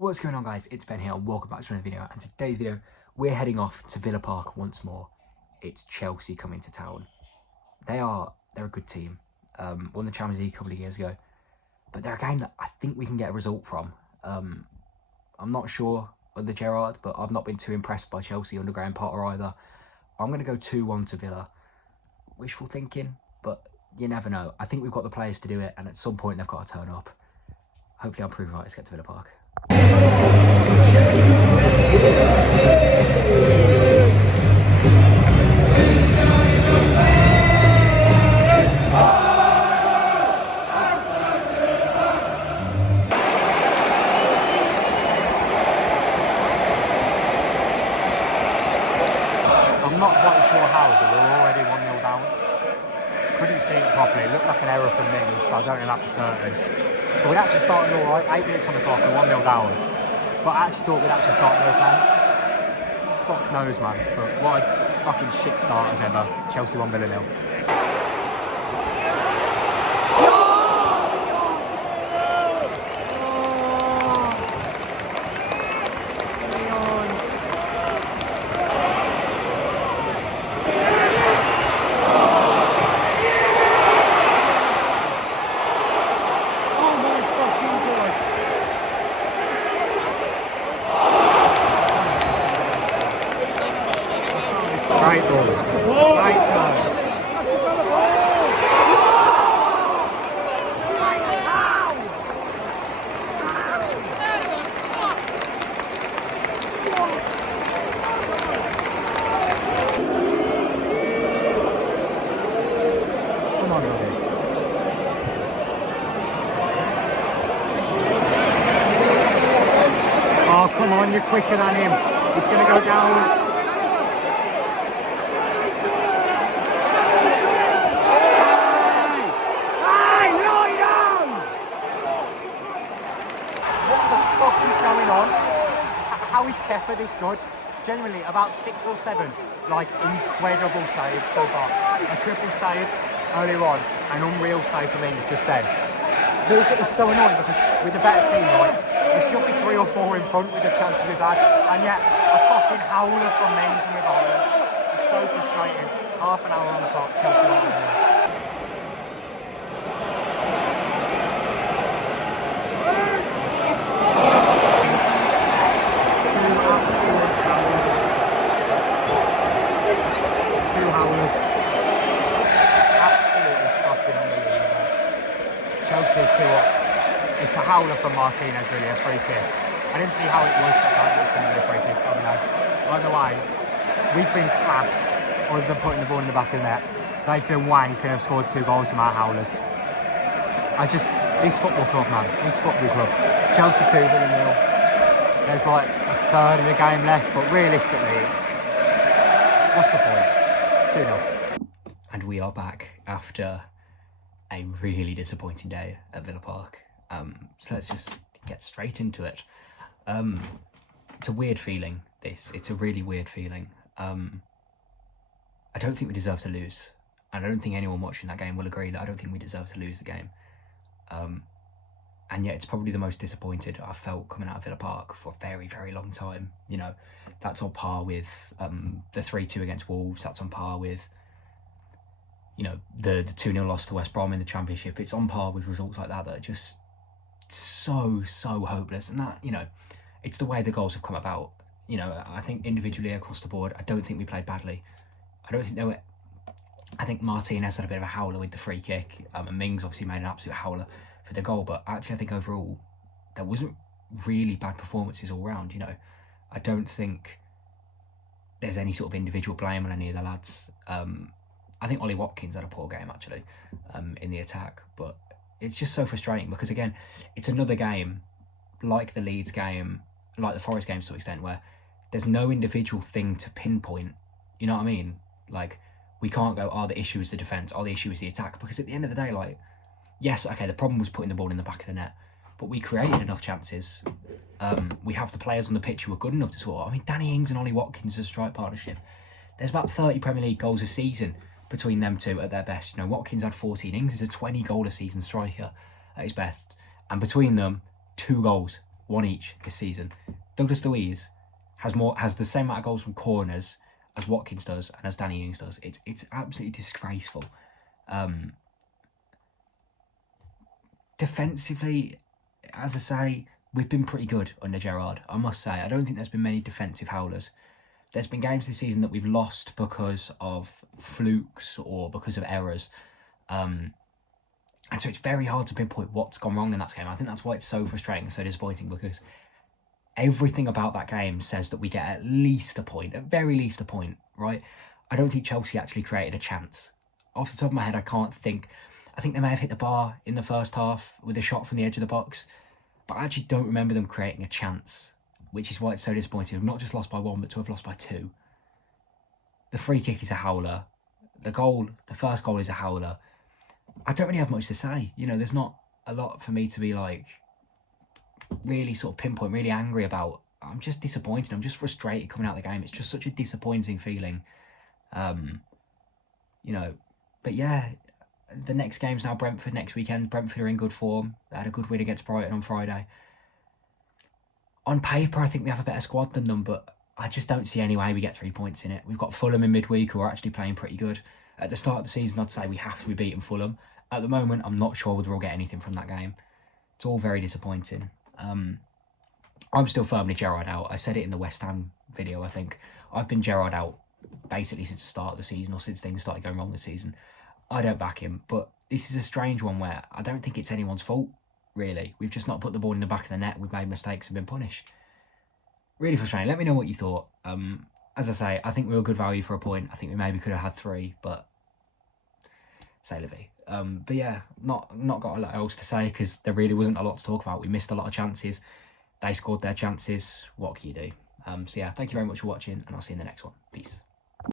What's going on, guys? It's Ben here and welcome back to another video. And today's video, we're heading off to Villa Park once more. It's Chelsea coming to town. They're a good team. Won the Champions League a couple of years ago, but they're a game that I think we can get a result from. I'm not sure under Gerrard, but I've not been too impressed by Chelsea under Graham Potter either. I'm going to go 2-1 to Villa. Wishful thinking, but you never know. I think we've got the players to do it, and at some point they've got to turn up. Hopefully I'll prove right. Let's get to Villa Park. I'm not quite sure how, but we're already 1-0 down. Couldn't see it properly. It looked like an error from Mings, but I don't know that for certain. But we'd actually started alright, 8 minutes on the clock and 1-0 down. But I actually thought we'd actually start okay. Fuck knows, man. But what a fucking shit start as ever. Chelsea 1 Villa 0. Right ball, right turn. Come on, Robbie. Oh, come on, you're quicker than him. He's going to go down. How is Kepa this good? Genuinely, about 6 or 7, like, incredible saves so far. A triple save earlier on, an unreal save for me just then. It's so annoying because with a better team, right, there should be 3 or 4 in front with the chances we've had, and yet a fucking howler from Mings and we're behind. It's so frustrating. Half an hour on the clock, Chelsea 1-0. Absolutely fucking unbelievable. Chelsea 2-up. It's a howler from Martinez, really, a free kick. I didn't see how it was, but that was really a free kick. I mean, by the way, we've been class other than putting the ball in the back of the net. They've been wank and have scored 2 goals from our howlers. This football club, man, this football club. Chelsea 2, Villa 0. There's like a third of the game left, but realistically, what's the point? 2-0. And we are back after a really disappointing day at Villa Park. So let's just get straight into it. It's a weird feeling, this. It's a really weird feeling. I don't think we deserve to lose. And I don't think anyone watching that game will agree that I don't think we deserve to lose the game. And yet it's probably the most disappointed I've felt coming out of Villa Park for a very, very long time. You know, that's on par with the 3-2 against Wolves. That's on par with, you know, the 2-0 loss to West Brom in the Championship. It's on par with results like that are just so hopeless. And that, you know, it's the way the goals have come about. You know, I think individually across the board, I don't think we played badly. I think Martinez had a bit of a howler with the free kick. And Mings obviously made an absolute howler for the goal. But actually, I think overall, there wasn't really bad performances all round, you know. I don't think there's any sort of individual blame on any of the lads. I think Ollie Watkins had a poor game, actually, in the attack. But it's just so frustrating because, again, it's another game, like the Leeds game, like the Forest game to some extent, where there's no individual thing to pinpoint. You know what I mean? Like, we can't go, oh, the issue is the defence, oh, the issue is the attack. Because at the end of the day, like, yes, okay, the problem was putting the ball in the back of the net, but we created enough chances. We have the players on the pitch who are good enough to score. I mean, Danny Ings and Ollie Watkins as a strike partnership. There's about 30 Premier League goals a season between them two at their best. You know, Watkins had 14. Ings is a 20 goal a season striker at his best. And between them, 2 goals. one each this season. Douglas Luiz has the same amount of goals from corners as Watkins does and as Danny Ings does. It's absolutely disgraceful. Defensively, as I say, we've been pretty good under Gerrard, I must say. I don't think there's been many defensive howlers. There's been games this season that we've lost because of flukes or because of errors. And so it's very hard to pinpoint what's gone wrong in that game. I think that's why it's so frustrating and so disappointing, because everything about that game says that we get at least a point, at very least a point, right? I don't think Chelsea actually created a chance. Off the top of my head, I think they may have hit the bar in the first half with a shot from the edge of the box, but I actually don't remember them creating a chance, which is why it's so disappointing. We've not just lost by 1, but to have lost by 2. The free kick is a howler. The first goal is a howler. I don't really have much to say. You know, there's not a lot for me to be like really sort of pinpoint, really angry about. I'm just disappointed. I'm just frustrated coming out of the game. It's just such a disappointing feeling. You know, but yeah, the next game's now Brentford next weekend. Brentford are in good form. They had a good win against Brighton on Friday. On paper, I think we have a better squad than them, but I just don't see any way we get 3 points in it. We've got Fulham in midweek, who are actually playing pretty good. At the start of the season, I'd say we have to be beating Fulham. At the moment, I'm not sure whether we'll get anything from that game. It's all very disappointing. I'm still firmly Gerrard out. I said it in the West Ham video, I think. I've been Gerrard out basically since the start of the season, or since things started going wrong this season. I don't back him, but this is a strange one where I don't think it's anyone's fault, really. We've just not put the ball in the back of the net. We've made mistakes and been punished. Really frustrating. Let me know what you thought. As I say, I think we were good value for a point. I think we maybe could have had 3, but say la vie. But yeah, not got a lot else to say, because there really wasn't a lot to talk about. We missed a lot of chances. They scored their chances. What can you do? So yeah, thank you very much for watching, and I'll see you in the next one. Peace.